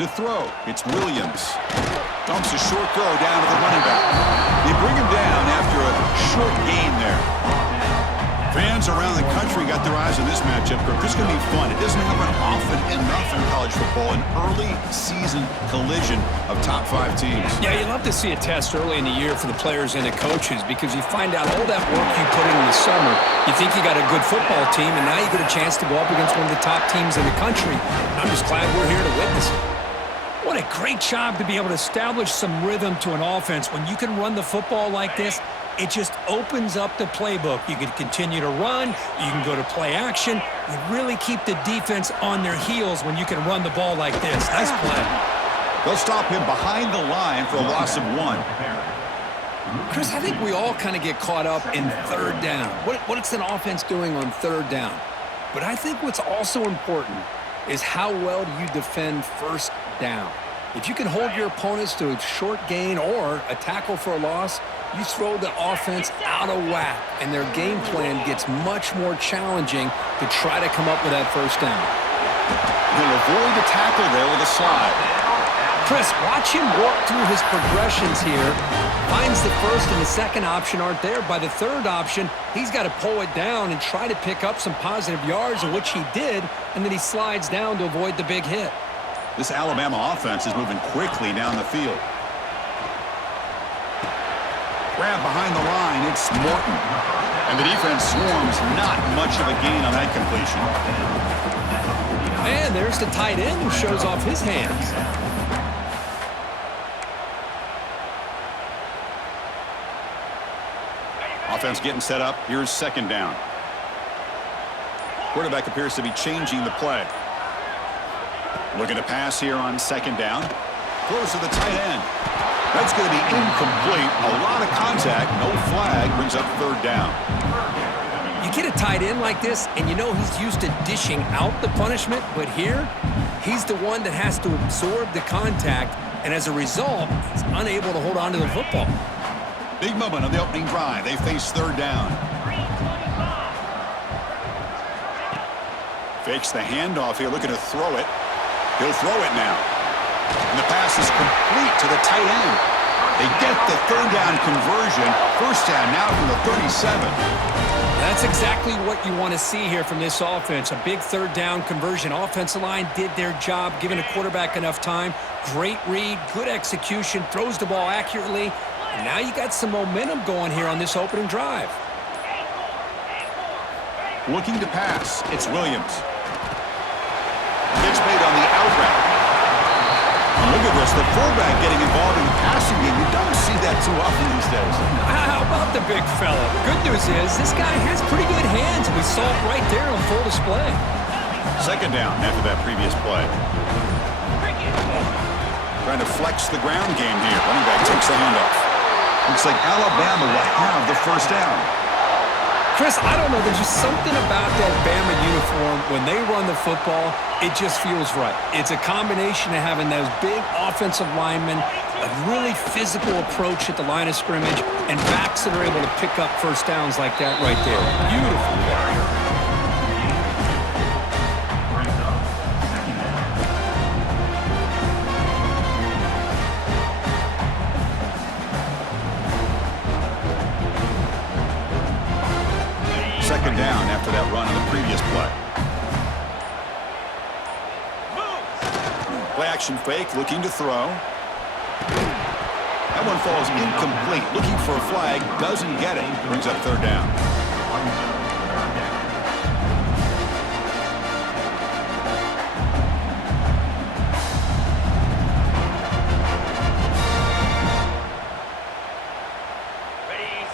To throw, it's Williams. Dumps a short throw down to the running back. They bring him down after a short gain there. Fans around the country got their eyes on this matchup. This is going to be fun. It doesn't happen often enough in college football. An early season collision of top 5 teams. Yeah, you love to see a test early in the year for the players and the coaches because you find out all that work you put in the summer. You think you got a good football team, and now you get a chance to go up against one of the top teams in the country. I'm just glad we're here to witness it. What a great job to be able to establish some rhythm to an offense. When you can run the football like this, it just opens up the playbook. You can continue to run. You can go to play action. You really keep the defense on their heels when you can run the ball like this. Nice play. They'll stop him behind the line for a loss of 1. Chris, I think we all kind of get caught up in third down. What's an offense doing on third down? But I think what's also important is how well do you defend first down. If you can hold your opponents to a short gain or a tackle for a loss, you throw the offense out of whack, and their game plan gets much more challenging to try to come up with that first down. He'll avoid the tackle there with a slide. Chris, watch him walk through his progressions here. Finds the first and the second option aren't there. By the third option, he's got to pull it down and try to pick up some positive yards, which he did, and then he slides down to avoid the big hit. This Alabama offense is moving quickly down the field. Grab behind the line, it's Morton. And the defense swarms, not much of a gain on that completion. And there's the tight end who shows off his hands. Offense getting set up. Here's second down. Quarterback appears to be changing the play. Looking to pass here on second down. Throws to the tight end. That's going to be incomplete. A lot of contact. No flag. Brings up third down. You get a tight end like this, and you know he's used to dishing out the punishment, but here, he's the one that has to absorb the contact, and as a result, he's unable to hold on to the football. Big moment on the opening drive. They face third down. Fakes the handoff here, looking to throw it. He'll throw it now. And the pass is complete to the tight end. They get the third down conversion. First down now from the 37. That's exactly what you want to see here from this offense. A big third down conversion. Offensive line did their job, giving the quarterback enough time. Great read, good execution, throws the ball accurately. And now you got some momentum going here on this opening drive. Looking to pass. It's Williams. It's made on the out route. Look at this, the fullback getting involved in the passing game. You don't see that too often these days. How about the big fella? Good news is this guy has pretty good hands. We saw it right there on full display. Second down after that previous play. Trying to flex the ground game here. Running back takes the handoff. Looks like Alabama will have the first down. Chris, I don't know. There's just something about that Bama uniform. When they run the football, it just feels right. It's a combination of having those big offensive linemen, a really physical approach at the line of scrimmage, and backs that are able to pick up first downs like that right there. Beautiful play. Second down after that run on the previous play. Play action fake, looking to throw. That one falls incomplete. Looking for a flag, doesn't get it. Brings up third down.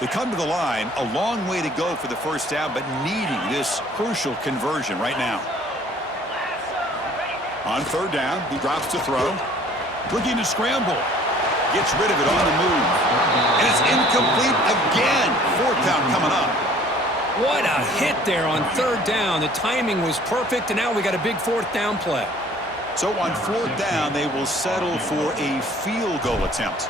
They come to the line, a long way to go for the first down, but needing this crucial conversion right now. On third down, he drops to throw. Looking to scramble. Gets rid of it on the move. And it's incomplete again. Fourth down coming up. What a hit there on third down. The timing was perfect, and now we got a big fourth down play. So on fourth down, they will settle for a field goal attempt.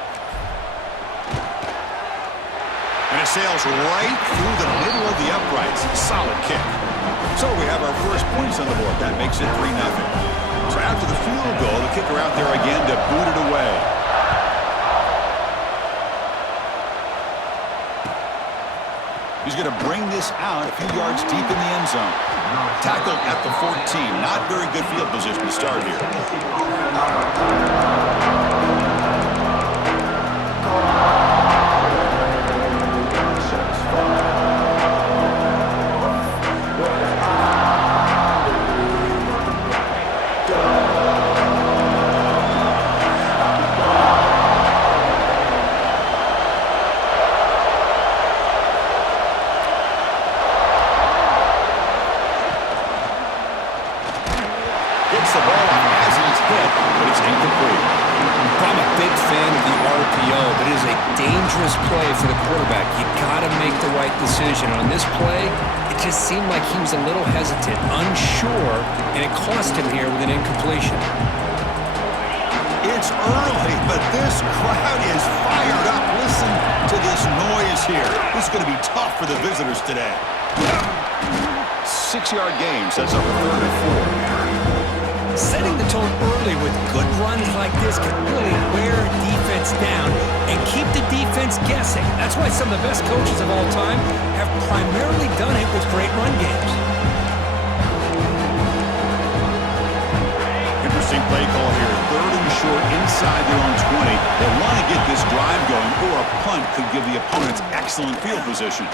And it sails right through the middle of the uprights. Solid kick. So we have our first points on the board. That makes it 3-0. So after the field goal, the kicker out there again to boot it away. He's going to bring this out a few yards deep in the end zone. Tackled at the 14. Not very good field position to start here. Gets the ball on as he's hit, but it's incomplete. I'm a big fan of the RPO, but it is a dangerous play for the quarterback. You got to make the right decision. On this play, it just seemed like he was a little hesitant, unsure, and it cost him here with an incompletion. It's early, but this crowd is fired up. Listen to this noise here. This is going to be tough for the visitors today. 6-yard gain sets up a 3rd and 4. Setting the tone early with good runs like this can really wear a defense down and keep the defense guessing. That's why some of the best coaches of all time have primarily done it with great run games. Interesting play call here. 3rd and short inside their own 20. They want to get this drive going, or a punt could give the opponents excellent field position.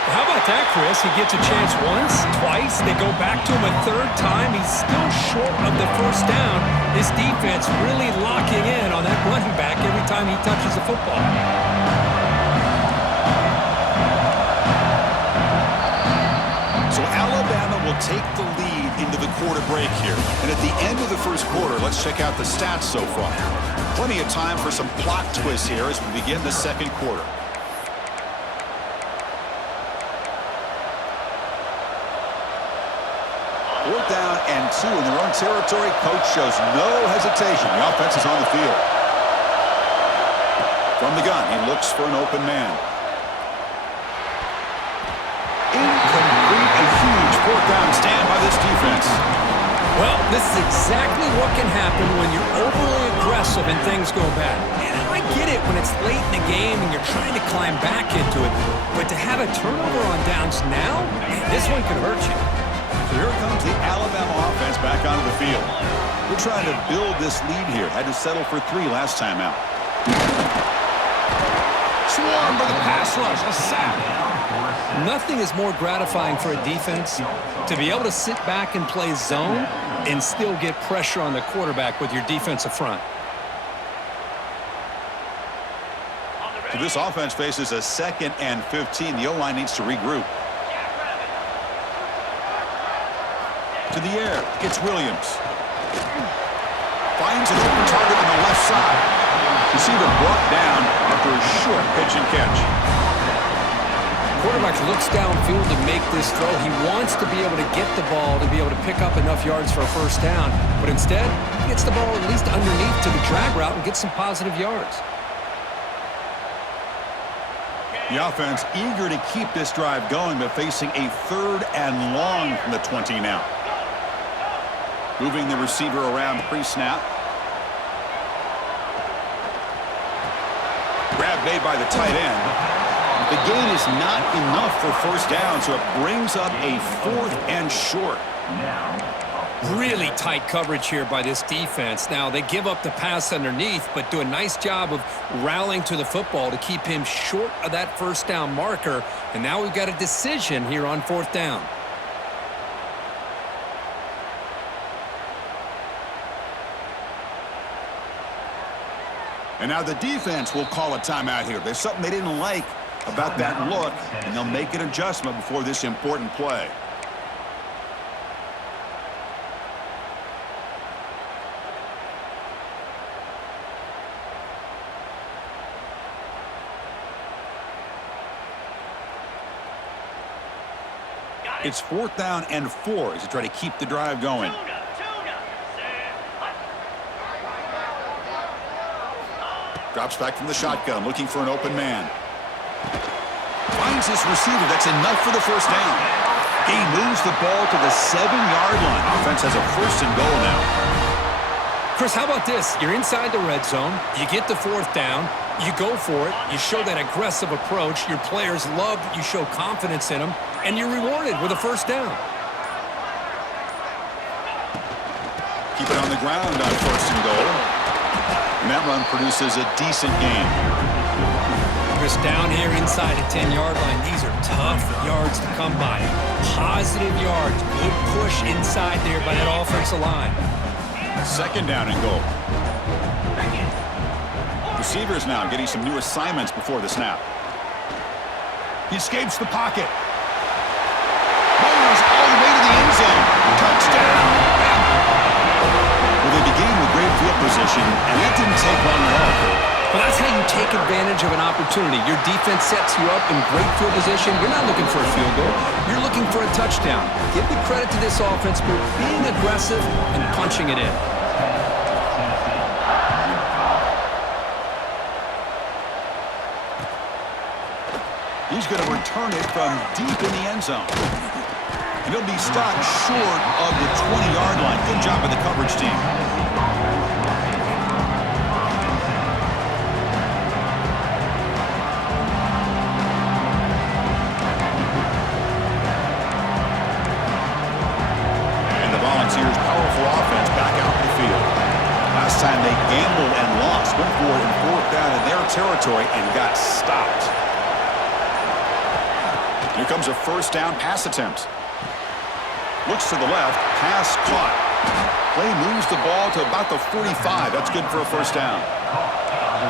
How about that, Chris? He gets a chance once, twice. They go back to him a 3rd time. He's still short of the 1st down. This defense really locking in on that running back every time he touches the football. So Alabama will take the lead into the quarter break here. And at the end of the 1st quarter, let's check out the stats so far. Plenty of time for some plot twists here as we begin the 2nd quarter. 4th down and 2 in their own territory. Coach shows no hesitation. The offense is on the field. From the gun, he looks for an open man. Incomplete. A huge 4th down stand by this defense. Well, this is exactly what can happen when you're overly aggressive and things go bad. And I get it when it's late in the game and you're trying to climb back into it. But to have a turnover on downs now, man, this one could hurt you. So here comes the Alabama offense back onto the field. We're trying to build this lead here. Had to settle for 3 last time out. Swarm for the pass rush. A sack. Nothing is more gratifying for a defense to be able to sit back and play zone and still get pressure on the quarterback with your defensive front. So this offense faces a 2nd and 15. The O-line needs to regroup. To the air, it's Williams. Finds an open target on the left side. Receiver brought down after a short pitch and catch. Quarterback looks downfield to make this throw. He wants to be able to get the ball to be able to pick up enough yards for a 1st down, but instead, he gets the ball at least underneath to the drag route and gets some positive yards. The offense eager to keep this drive going, but facing a 3rd and long from the 20 now. Moving the receiver around pre-snap. Grab made by the tight end. The gain is not enough for 1st down, so it brings up a 4th and short. Really tight coverage here by this defense. Now, they give up the pass underneath, but do a nice job of rallying to the football to keep him short of that 1st down marker. And now we've got a decision here on 4th down. And now the defense will call a timeout here. There's something they didn't like about that look, and they'll make an adjustment before this important play. It's 4th down and 4 as they try to keep the drive going. Drops back from the shotgun, looking for an open man. Finds his receiver. That's enough for the 1st down. He moves the ball to the 7-yard line. Offense has a 1st and goal now. Chris, how about this? You're inside the red zone. You get the 4th down. You go for it. You show that aggressive approach. Your players love that you show confidence in them. And you're rewarded with a 1st down. Keep it on the ground on 1st and goal. And that run produces a decent gain. Chris, down here inside the 10-yard line, these are tough yards to come by. Positive yards. Good push inside there by that offensive line. 2nd down and goal. Receivers now getting some new assignments before the snap. He escapes the pocket. Moves all the way to the end zone. Touchdown. Well, they began with great field position, and that didn't take long at all. Well, that's how you take advantage of an opportunity. Your defense sets you up in great field position. You're not looking for a field goal. You're looking for a touchdown. Give the credit to this offense for being aggressive and punching it in. He's going to return it from deep in the end zone. And he'll be stopped short of the 20-yard line. Good job by the coverage team. And the Volunteers' powerful offense back out in the field. Last time they gambled and lost. Went for it in 4th down in their territory and got stopped. Here comes a 1st down pass attempt. Looks to the left, pass caught. Play moves the ball to about the 45. That's good for a 1st down.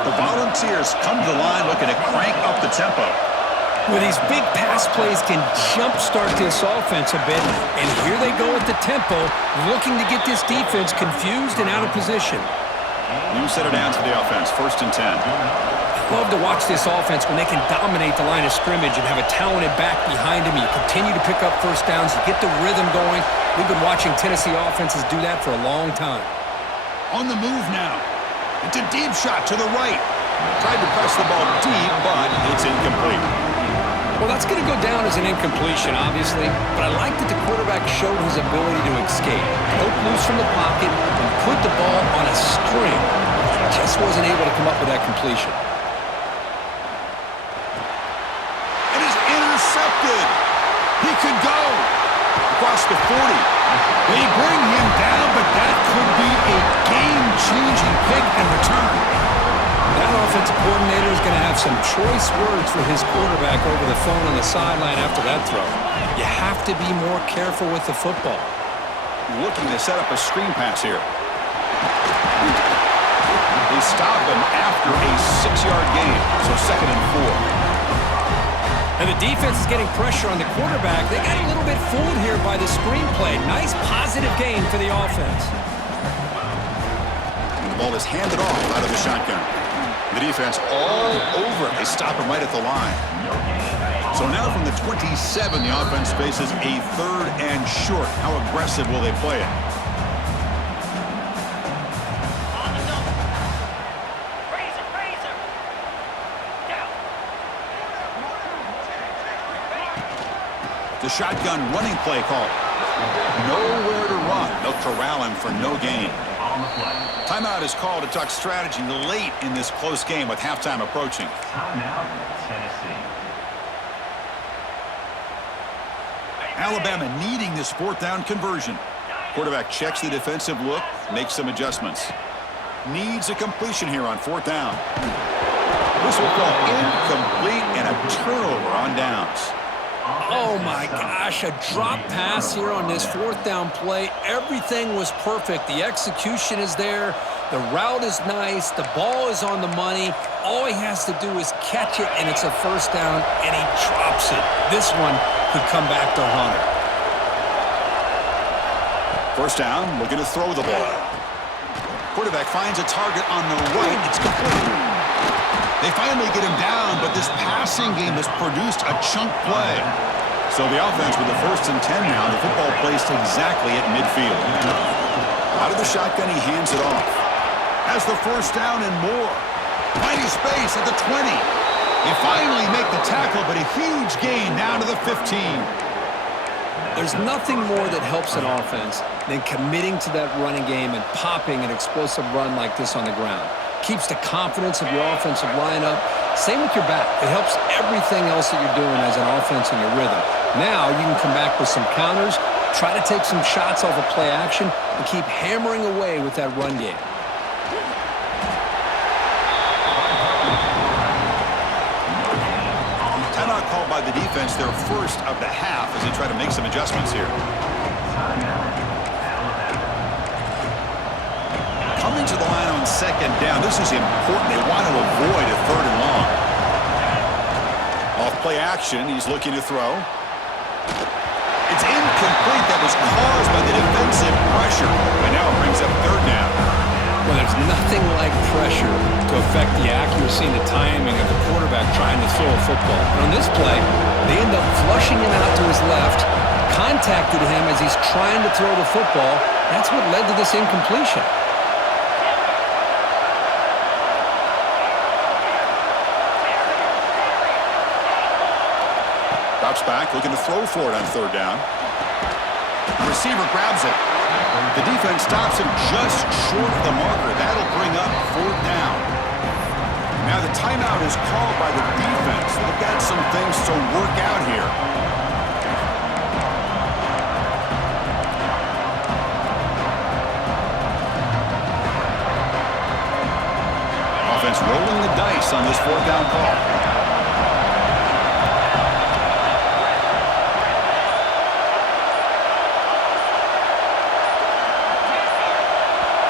The Volunteers come to the line looking to crank up the tempo. Well, these big pass plays can jumpstart this offense a bit, and here they go at the tempo, looking to get this defense confused and out of position. New set of downs for the offense, 1st and 10. Love to watch this offense when they can dominate the line of scrimmage and have a talented back behind him. You continue to pick up 1st downs. You get the rhythm going. We've been watching Tennessee offenses do that for a long time. On the move now. It's a deep shot to the right. Tried to press the ball deep, but it's incomplete. Well, that's going to go down as an incompletion, obviously, but I like that the quarterback showed his ability to escape, broke loose from the pocket, and put the ball on a string. He just wasn't able to come up with that completion. He could go across the 40. They bring him down, but that could be a game-changing pick and return. That offensive coordinator is going to have some choice words for his quarterback over the phone on the sideline after that throw. You have to be more careful with the football. Looking to set up a screen pass here. They stop him after a 6-yard gain, so 2nd and 4. And the defense is getting pressure on the quarterback. They got a little bit fooled here by the screenplay. Nice positive gain for the offense. The ball is handed off out of the shotgun. The defense all over it. They stop him right at the line. So now from the 27, the offense faces a 3rd and short. How aggressive will they play it? The shotgun running play call. Nowhere to run. They'll corral him for no gain. Timeout is called to talk strategy late in this close game with halftime approaching. Timeout, Tennessee. Alabama needing this 4th down conversion. Quarterback checks the defensive look, makes some adjustments. Needs a completion here on 4th down. This will fall incomplete and a turnover on downs. Oh, my gosh, a drop pass here on this 4th down play. Everything was perfect. The execution is there. The route is nice. The ball is on the money. All he has to do is catch it, and it's a 1st down, and he drops it. This one could come back to haunt him. 1st down, looking to throw the ball. Quarterback finds a target on the right. It's complete. They finally get him down, but this passing game has produced a chunk play. So the offense with the 1st and 10 now, the football placed exactly at midfield. Out of the shotgun, he hands it off. Has the 1st down and more. Mighty space at the 20. They finally make the tackle, but a huge gain down to the 15. There's nothing more that helps an offense than committing to that running game and popping an explosive run like this on the ground. Keeps the confidence of your offensive lineup. Same with your back. It helps everything else that you're doing as an offense in your rhythm. Now you can come back with some counters, try to take some shots off of play action, and keep hammering away with that run game. Timeout called by the defense, their first of the half, as they try to make some adjustments here. Coming to the line on second down. This is important. They want to avoid a third and long. Off play action, he's looking to throw. It's incomplete. That was caused by the defensive pressure. And now it brings up third down. Well, there's nothing like pressure to affect the accuracy and the timing of the quarterback trying to throw a football. And on this play, they end up flushing him out to his left, contacted him as he's trying to throw the football. That's what led to this incompletion. Drops back, looking to throw for it on third down. The receiver grabs it. The defense stops him just short of the marker. That'll bring up fourth down. Now the timeout is called by the defense. They've got some things to work out here. Offense rolling the dice on this fourth down call.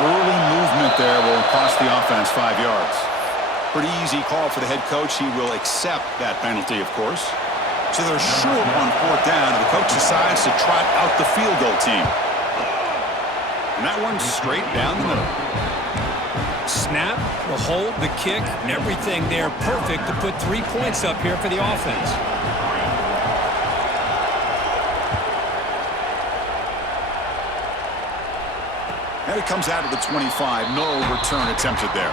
Early movement there will cost the offense 5 yards. Pretty easy call for the head coach. He will accept that penalty, of course. So they're short on fourth down, and the coach decides to trot out the field goal team. And that one's straight down the middle. Snap, the hold, the kick, and everything there perfect to put 3 points up here for the offense. And it comes out of the 25. No return attempted there.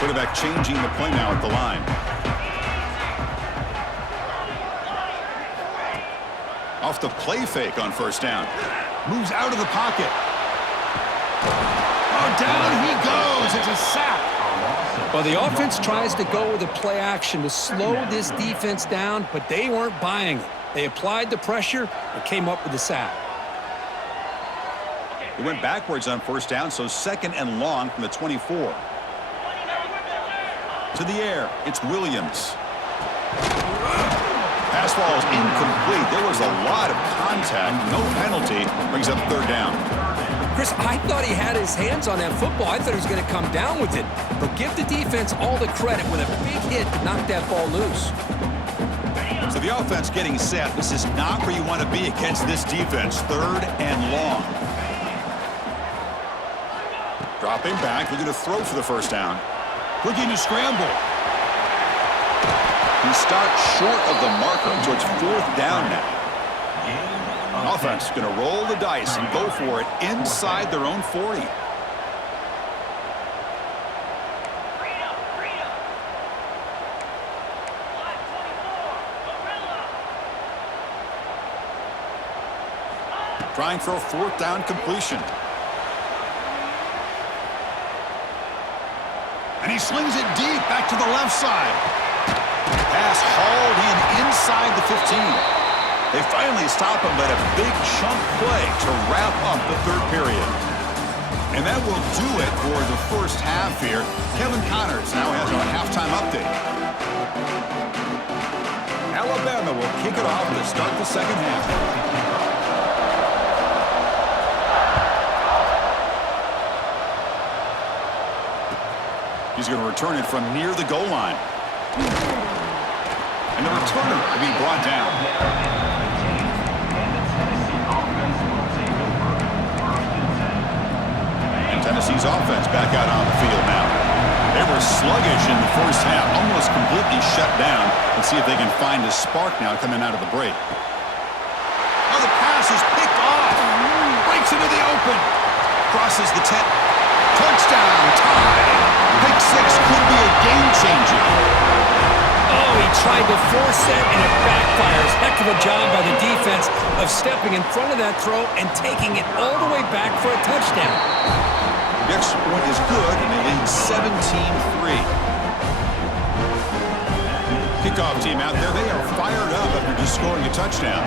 Quarterback changing the play now at the line. Off the play fake on first down. Moves out of the pocket. Oh, down he goes. It's a sack. Well, the offense tries to go with a play action to slow this defense down, but they weren't buying it. They applied the pressure and came up with the sack. It went backwards on first down, so second and long from the 24. To the air, it's Williams. Pass ball is incomplete. There was a lot of contact. No penalty. Brings up third down. Chris, I thought he had his hands on that football. I thought he was going to come down with it. But give the defense all the credit with a big hit to knock that ball loose. So the offense getting set. This is not where you want to be against this defense. Third and long. Dropping back, looking to throw for the first down. Looking to scramble. He stopped short of the marker, so it's fourth down now. Offense going to roll the dice and go for it inside their own 40. Trying for a fourth down completion. And he slings it deep back to the left side. Pass hauled in inside the 15. They finally stop him, but a big chunk play to wrap up the third period. And that will do it for the first half here. Kevin Connors now has our halftime update. Alabama will kick it off to start the second half. He's going to return it from near the goal line. And the returner will be brought down. And Tennessee's offense back out on the field now. They were sluggish in the first half, almost completely shut down. Let's see if they can find a spark now coming out of the break. Oh, the pass is picked off. Breaks into the open. Crosses the 10. Touchdown, tie. Pick six could be a game changer. Oh, he tried to force it, and it backfires. Heck of a job by the defense of stepping in front of that throw and taking it all the way back for a touchdown. The extra point is good, and they lead 17-3. Kickoff team out there, they are fired up after just scoring a touchdown.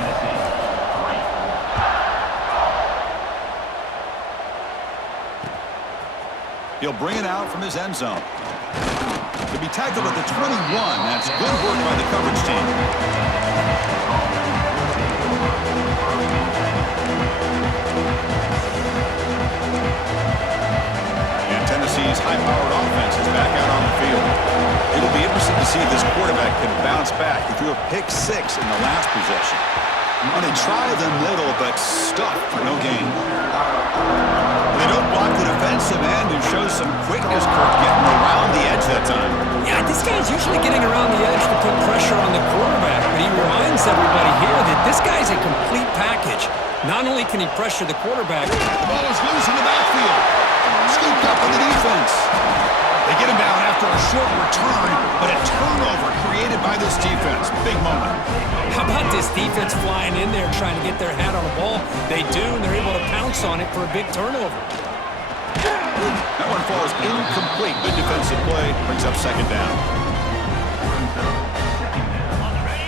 He'll bring it out from his end zone. To be tackled at the 21, that's good work by the coverage team. And Tennessee's high-powered offense is back out on the field. It'll be interesting to see if this quarterback can bounce back. He threw a pick six in the last possession. And they try the middle, but stuck for no gain. They don't block the defensive end and show some quickness, Kirk, getting around the edge that time. Yeah, this guy's usually getting around the edge to put pressure on the quarterback, but he reminds everybody here that this guy's a complete package. Not only can he pressure the quarterback, the ball is loose in the backfield. Scooped up on the defense. They get him down after a short return, but a turnover created by this defense. Big moment. how about this defense flying in there trying to get their hat on the ball? They do, and they're able to pounce on it for a big turnover. That one falls incomplete. Good defensive play. Brings up second down.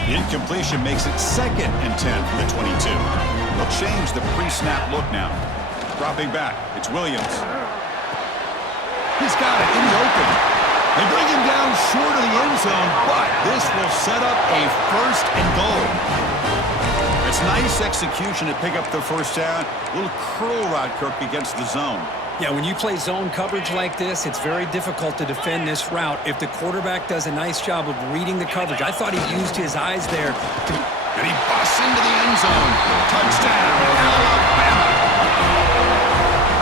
The incompletion makes it 2nd and 10 from the 22. They'll change the pre-snap look now. Dropping back. It's Williams. He's got it in the open. They bring him down short of the end zone, but this will set up a 1st and goal. It's nice execution to pick up the first down. A little curl route, Kirk, against the zone. Yeah, when you play zone coverage like this, it's very difficult to defend this route if the quarterback does a nice job of reading the coverage. I thought he used his eyes there to... And he busts into the end zone. Touchdown, Alabama.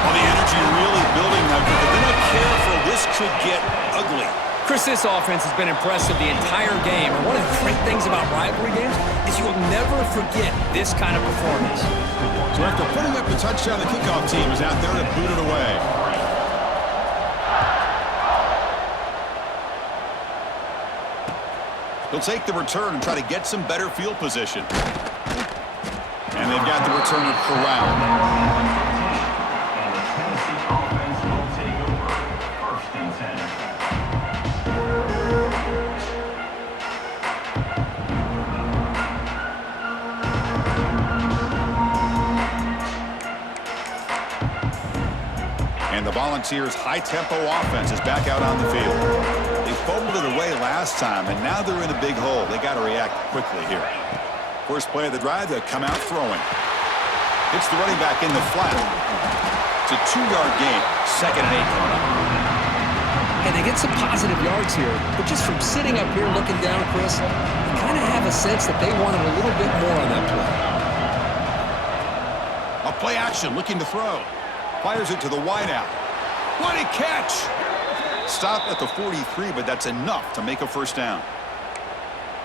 Well, the energy really building now, but they're not careful. This could get ugly. Chris, this offense has been impressive the entire game. And one of the great things about rivalry games is you will never forget this kind of performance. So after putting up the touchdown, the kickoff team is out there to boot it away. He'll take the return and try to get some better field position. And they've got the returner corralled. And the Volunteers' high-tempo offense is back out on the field. They fumbled it away last time, and now they're in a big hole. They got to react quickly here. First play of the drive, they come out throwing. Hits the running back in the flat. It's a 2-yard gain. 2nd and 8 coming up. And they get some positive yards here, but just from sitting up here looking down, Chris, you kind of have a sense that they wanted a little bit more on that play. A play action, looking to throw. Fires it to the wideout. What a catch! Stop at the 43, but that's enough to make a first down.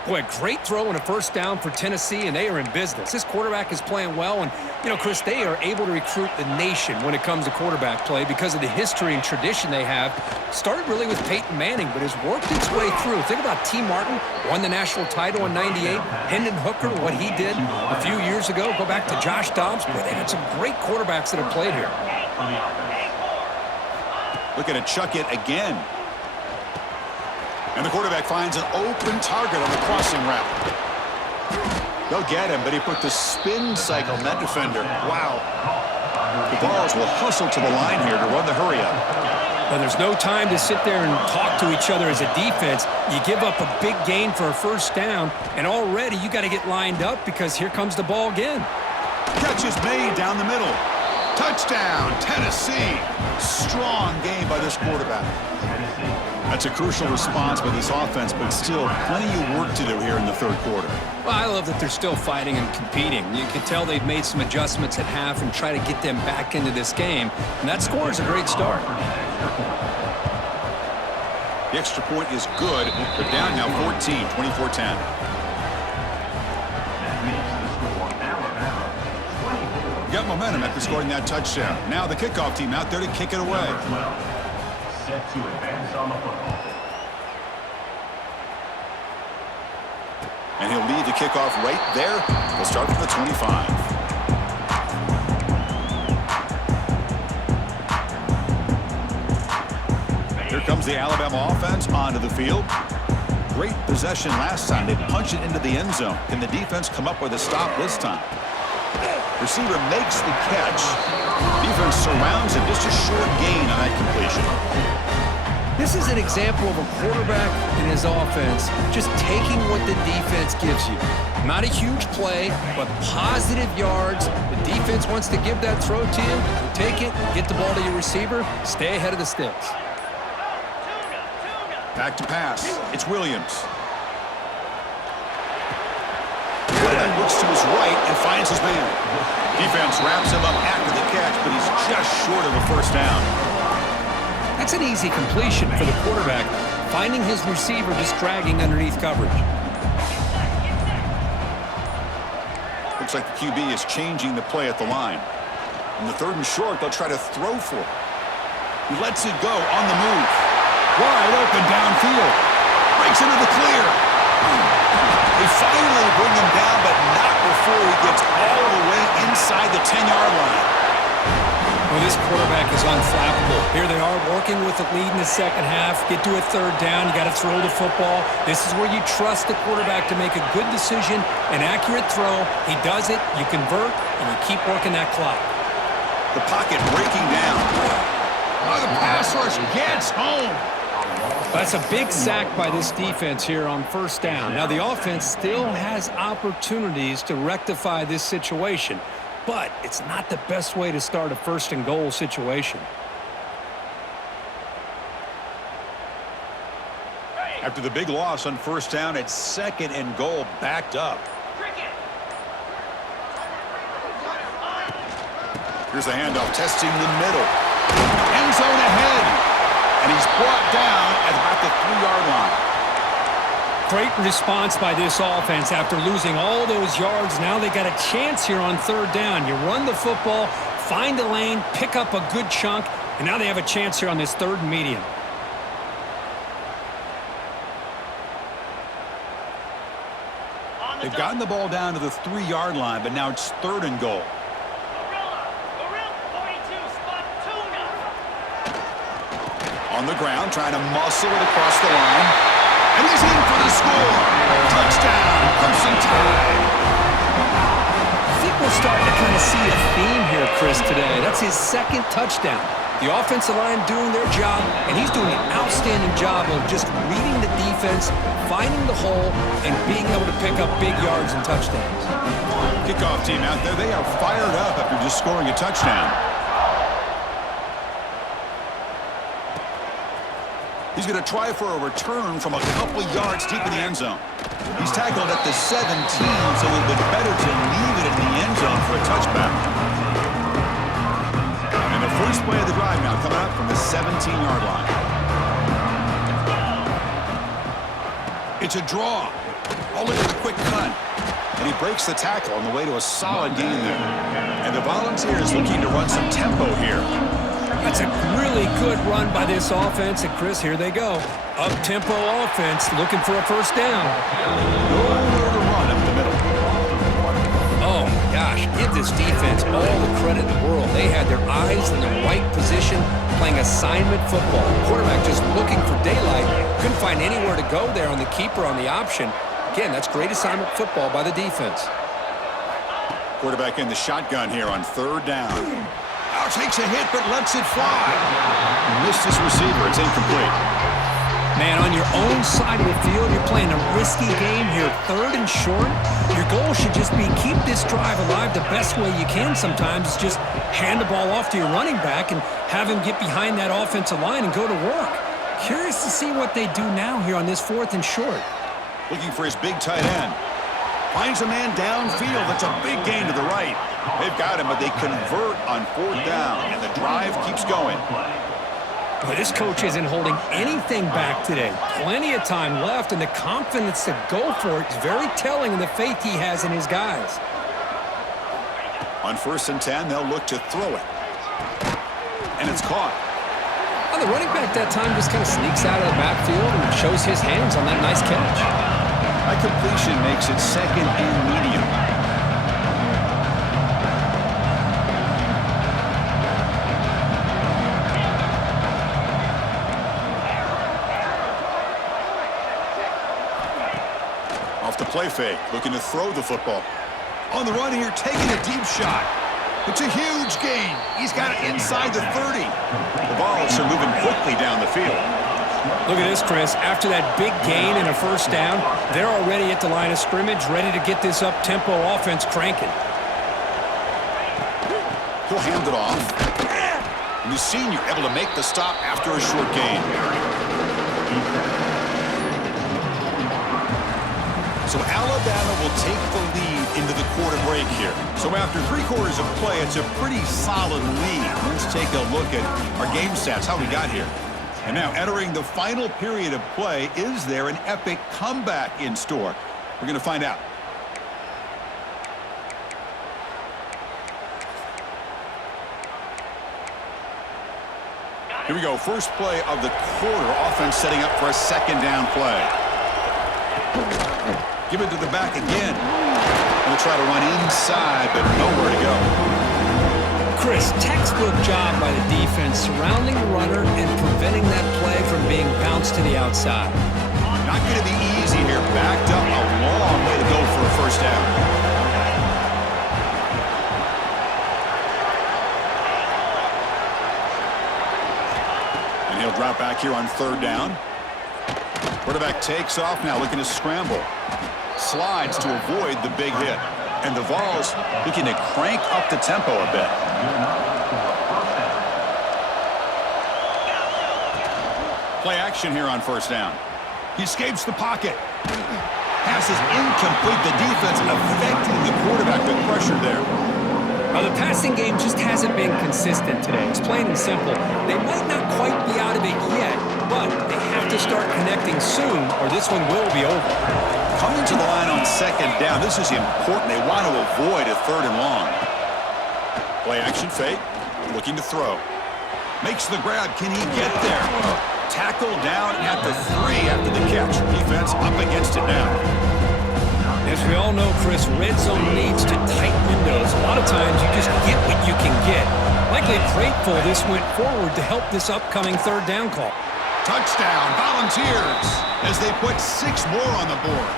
Boy, a great throw and a first down for Tennessee, and they are in business. This quarterback is playing well, and, you know, Chris, they are able to recruit the nation when it comes to quarterback play because of the history and tradition they have. Started really with Peyton Manning, but has worked its way through. Think about T. Martin, won the national title in '98. Hendon Hooker, what he did a few years ago. Go back to Josh Dobbs. Boy, they had some great quarterbacks that have played here. Looking to chuck it again. And the quarterback finds an open target on the crossing route. They'll get him, but he put the spin cycle on that defender. Wow. The Balls will hustle to the line here to run the hurry up. Well, there's no time to sit there and talk to each other as a defense. You give up a big gain for a first down, and already you got to get lined up because here comes the ball again. Catch is made down the middle. Touchdown, Tennessee. Strong game by this quarterback. That's a crucial response by this offense, but still plenty of work to do here in the third quarter. Well, I love that they're still fighting and competing. You can tell they've made some adjustments at half and try to get them back into this game, and that score is a great start. The extra point is good. They're down now 14, 24-10. Got momentum after scoring that touchdown. Now the kickoff team out there to kick it away. Set to advance on the football. And he'll lead the kickoff right there. They'll start from the 25. Here comes the Alabama offense onto the field. Great possession last time. They punched it into the end zone. Can the defense come up with a stop this time? Receiver makes the catch. Defense surrounds him. Just a short gain on that completion. This is an example of a quarterback and his offense just taking what the defense gives you. Not a huge play, but positive yards. The defense wants to give that throw to you. You take it, get the ball to your receiver, stay ahead of the sticks. Back to pass. It's Williams. Quarterback looks to his right and finds his man. Defense wraps him up after the catch, but he's just short of a first down. That's an easy completion for the quarterback, finding his receiver just dragging underneath coverage. Looks like the QB is changing the play at the line. In the 3rd and short, they'll try to throw for it. He lets it go on the move. Wide open downfield. Breaks into the clear. They finally bring him down, but not before he gets all the way inside the 10-yard line. Well, this quarterback is unflappable. Here they are working with the lead in the second half. Get to a 3rd down. You got to throw the football. This is where you trust the quarterback to make a good decision, an accurate throw. He does it, you convert, and you keep working that clock. The pocket breaking down. Oh, the pass rush gets home. That's a big sack by this defense here on 1st down. Now, the offense still has opportunities to rectify this situation, but it's not the best way to start a 1st and goal situation. After the big loss on 1st down, it's 2nd and goal backed up. Here's the handoff, testing the middle. End zone ahead. And he's brought down at about the 3-yard line. Great response by this offense after losing all those yards. Now they got a chance here on 3rd down. You run the football, find a lane, pick up a good chunk, and now they have a chance here on this 3rd and medium. They've gotten the ball down to the 3-yard line, but now it's 3rd and goal. On the ground, trying to muscle it across the line. And he's in for the score. Touchdown, Crimson Tide. I think we're starting to kind of see a theme here, Chris, today. That's his 2nd touchdown. The offensive line doing their job, and he's doing an outstanding job of just reading the defense, finding the hole, and being able to pick up big yards and touchdowns. Kickoff team out there, they are fired up after just scoring a touchdown. He's going to try for a return from a couple yards deep in the end zone. He's tackled at the 17, so it would be better to leave it in the end zone for a touchback. And the first play of the drive now coming up from the 17-yard line. It's a draw. Oh, look at the quick cut. And he breaks the tackle on the way to a solid gain there. And the Volunteers looking to run some tempo here. That's a really good run by this offense. And, Chris, here they go. Up-tempo offense looking for a 1st down. Nowhere to run up the middle. Oh, my gosh. Give this defense all the credit in the world. They had their eyes in the right position, playing assignment football. Quarterback just looking for daylight. Couldn't find anywhere to go there on the keeper on the option. Again, that's great assignment football by the defense. Quarterback in the shotgun here on 3rd down. Now takes a hit, but lets it fly. Missed his receiver. It's incomplete. Man, on your own side of the field, you're playing a risky game here. 3rd and short. Your goal should just be keep this drive alive the best way you can sometimes. Is just hand the ball off to your running back and have him get behind that offensive line and go to work. Curious to see what they do now here on this 4th and short. Looking for his big tight end. Finds a man downfield. That's a big gain to the right. They've got him, but they convert on 4th down, and the drive keeps going. Boy, this coach isn't holding anything back today. Plenty of time left, and the confidence to go for it is very telling in the faith he has in his guys. On 1st and 10, they'll look to throw it. And it's caught. Well, the running back that time just kind of sneaks out of the backfield and shows his hands on that nice catch. That completion makes it 2nd and medium. Off the play fake, looking to throw the football. On the run here, taking a deep shot. It's a huge gain. He's got it inside the 30. The Vols are moving quickly down the field. Look at this, Chris. After that big gain and a 1st down, they're already at the line of scrimmage, ready to get this up-tempo offense cranking. He'll hand it off. And the senior able to make the stop after a short gain. So Alabama will take the lead into the quarter break here. So after 3 quarters of play, it's a pretty solid lead. Let's take a look at our game stats, how we got here. And now entering the final period of play, is there an epic comeback in store? We're going to find out. Here we go, first play of the quarter. Offense setting up for a 2nd down play. Give it to the back again. Going to try to run inside, but nowhere to go. Chris, textbook job by the defense surrounding the runner and preventing that play from being bounced to the outside. Not going to be easy here. Backed up a long way to go for a 1st down. And he'll drop back here on 3rd down. Quarterback takes off now, looking to scramble. Slides to avoid the big hit. And the Vols looking to crank up the tempo a bit. Play action here on 1st down. He escapes the pocket. Pass is incomplete. The defense affecting the quarterback with pressure there. Well, the passing game just hasn't been consistent today. It's plain and simple. They might not quite be out of it yet, but they have to start connecting soon or this one will be over. Coming to the line on 2nd down. This is important. They want to avoid a 3rd and long. Play action fake. Looking to throw. Makes the grab. Can he get there? Tackle down at the 3 after the catch. Defense up against it now. As we all know, Chris, red zone leads to tight windows. A lot of times you just get what you can get. Likely grateful this went forward to help this upcoming 3rd down call. Touchdown, Volunteers, as they put 6 more on the board.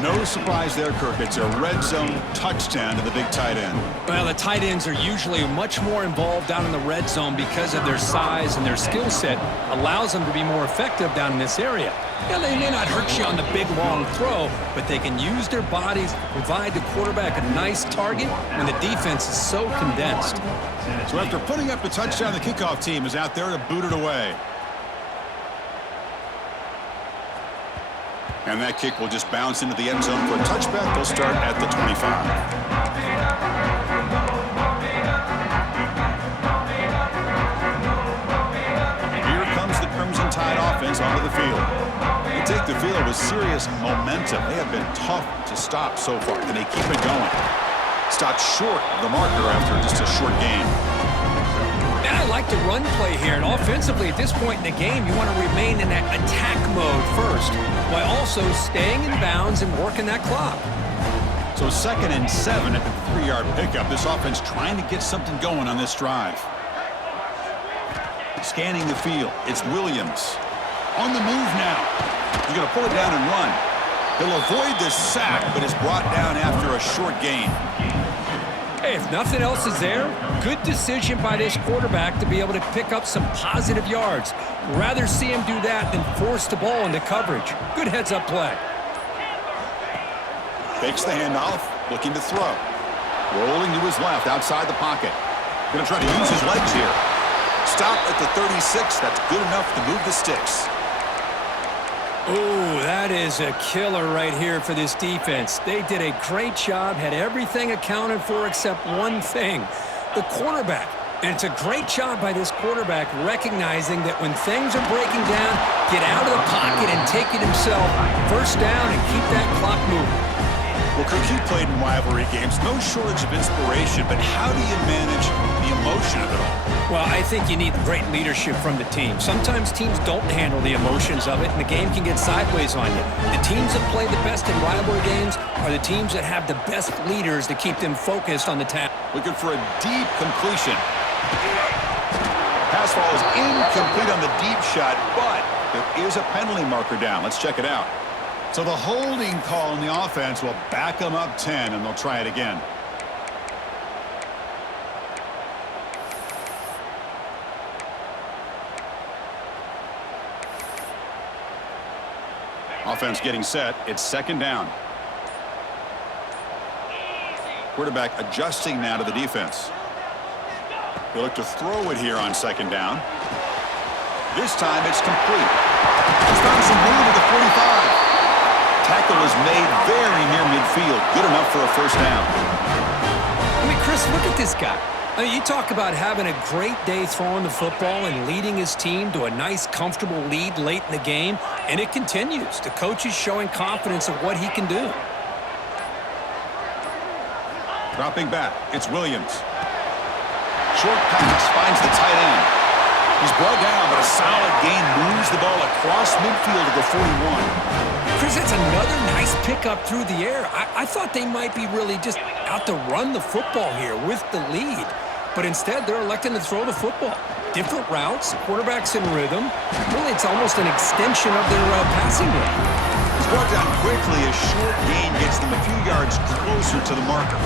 No surprise there, Kirk. It's a red zone touchdown to the big tight end. Well, the tight ends are usually much more involved down in the red zone because of their size and their skill set allows them to be more effective down in this area. Now, they may not hurt you on the big, long throw, but they can use their bodies to provide the quarterback a nice target when the defense is so condensed. So after putting up the touchdown, the kickoff team is out there to boot it away. And that kick will just bounce into the end zone for a touchback. They'll start at the 25. Here comes the Crimson Tide offense onto the field. They take the field with serious momentum. They have been tough to stop so far, and they keep it going. Stopped short of the marker after just a short game. I like the run play here, and offensively at this point in the game, you want to remain in that attack mode first, while also staying in bounds and working that clock. So 2nd and 7 at the 3-yard pickup. This offense trying to get something going on this drive. Scanning the field, it's Williams. On the move now. He's going to pull it down and run. He'll avoid the sack, but is brought down after a short gain. Hey, if nothing else is there, good decision by this quarterback to be able to pick up some positive yards. Rather see him do that than force the ball into coverage. Good heads-up play. Fakes the handoff, looking to throw. Rolling to his left, outside the pocket. Going to try to use his legs here. Stop at the 36. That's good enough to move the sticks. Oh, that is a killer right here for this defense. They did a great job, had everything accounted for except one thing. The quarterback And it's a great job by this quarterback recognizing that when things are breaking down, get out of the pocket and take it himself. First down and keep that clock moving. Well, Kirk, you played in rivalry games. No shortage of inspiration, but how do you manage the emotion of it all? Well, I think you need great leadership from the team. Sometimes teams don't handle the emotions of it, and the game can get sideways on you. The teams that play the best in rivalry games are the teams that have the best leaders to keep them focused on the task. Looking for a deep completion. Pass ball is incomplete on the deep shot, but there is a penalty marker down. Let's check it out. So the holding call on the offense will back them up 10, and they'll try it again. Offense getting set. It's second down. Quarterback adjusting now to the defense. He'll look to throw it here on second down. This time it's complete. He's found some room at the 45. Tackle is made very near midfield. Good enough for a first down. I mean, Chris, look at this guy. I mean, you talk about having a great day throwing the football and leading his team to a nice, comfortable lead late in the game, and it continues. The coach is showing confidence of what he can do. Dropping back, it's Williams. Short pass finds the tight end. He's brought down, but a solid gain moves the ball across midfield to the 41. Chris, that's another nice pickup through the air. I thought they might be really just out to run the football here with the lead. But instead, they're electing to throw the football. Different routes, quarterbacks in rhythm. Really, it's almost an extension of their passing game. He's brought down quickly. A short gain gets them a few yards closer to the marker.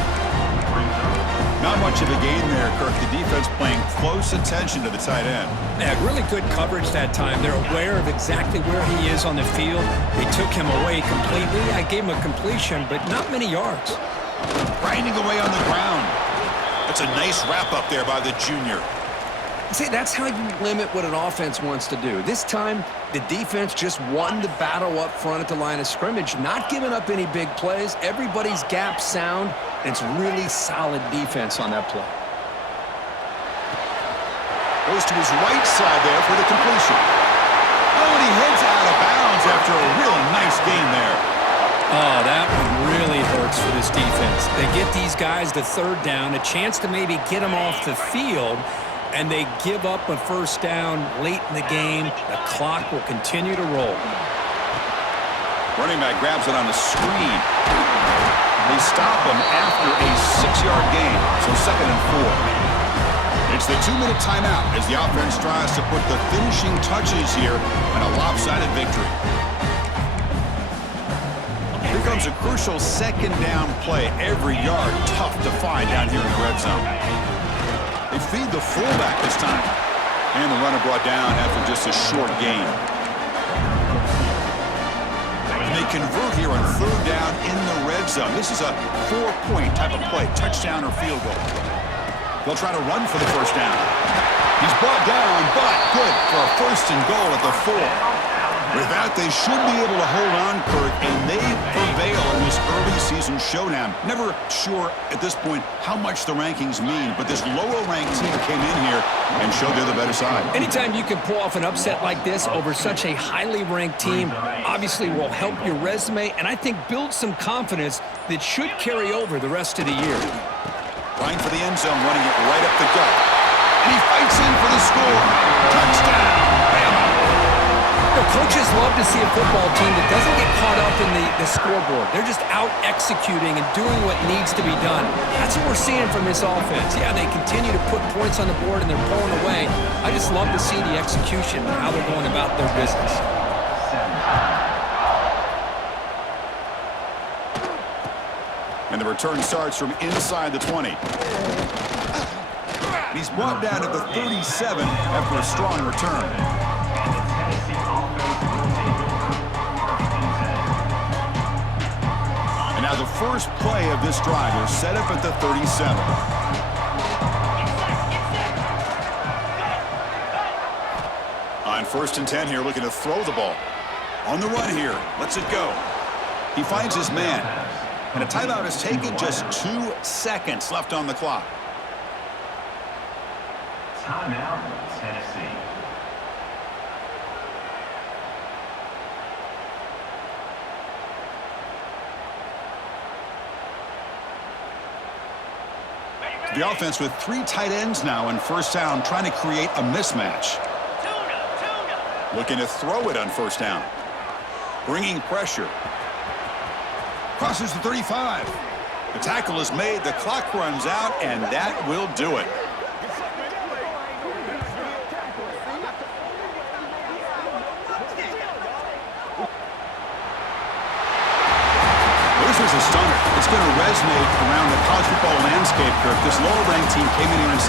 Not much of a gain there, Kirk. The defense paying close attention to the tight end. Yeah, really good coverage that time. They're aware of exactly where he is on the field. They took him away completely. I gave him a completion, but not many yards. Grinding away on the ground. That's a nice wrap-up there by the junior. See, that's how you limit what an offense wants to do. This time, the defense just won the battle up front at the line of scrimmage, not giving up any big plays. Everybody's gap sound, and it's really solid defense on that play. Goes to his right side there for the completion. Oh, and he heads out of bounds after a real nice gain there. Oh, that one really hurts for this defense. They get these guys to third down, a chance to maybe get them off the field, and they give up a first down late in the game. The clock will continue to roll. Running back grabs it on the screen. They stop him after a 6-yard gain, so 2nd and 4. It's the 2-minute timeout as the offense tries to put the finishing touches here in a lopsided victory. Here comes a crucial second down play. Every yard tough to find down here in the red zone. They feed the fullback this time. And the runner brought down after just a short gain. And they convert here on third down in the red zone. This is a 4-point type of play, touchdown or field goal. They'll try to run for the first down. He's brought down, but good for a first and goal at the 4. With that, they should be able to hold on, Kirk, and they prevail in this early season showdown. Never sure at this point how much the rankings mean, but this lower-ranked team came in here and showed they're the better side. Anytime you can pull off an upset like this over such a highly ranked team, obviously will help your resume, and I think build some confidence that should carry over the rest of the year. Trying for the end zone, running it right up the gut. And he fights in for the score. Touchdown! Bama! The coaches love to see a football team that doesn't get caught up in the scoreboard. They're just out executing and doing what needs to be done. That's what we're seeing from this offense. Yeah, they continue to put points on the board and they're pulling away. I just love to see the execution and how they're going about their business. And the return starts from inside the 20. He's brought down at the 37 after a strong return. And now the first play of this drive is set up at the 37. On 1st and 10 here, looking to throw the ball. On the run here, lets it go. He finds his man. And a timeout is taken, just 2 seconds left on the clock. Timeout, Tennessee. The offense with 3 tight ends now in first down, trying to create a mismatch. Looking to throw it on first down. Bringing pressure. Crosses the 35. The tackle is made, the clock runs out, and that will do it. This was a stunner. It's going to resonate around the college football landscape, Kirk. This lower-ranked team came in here and said,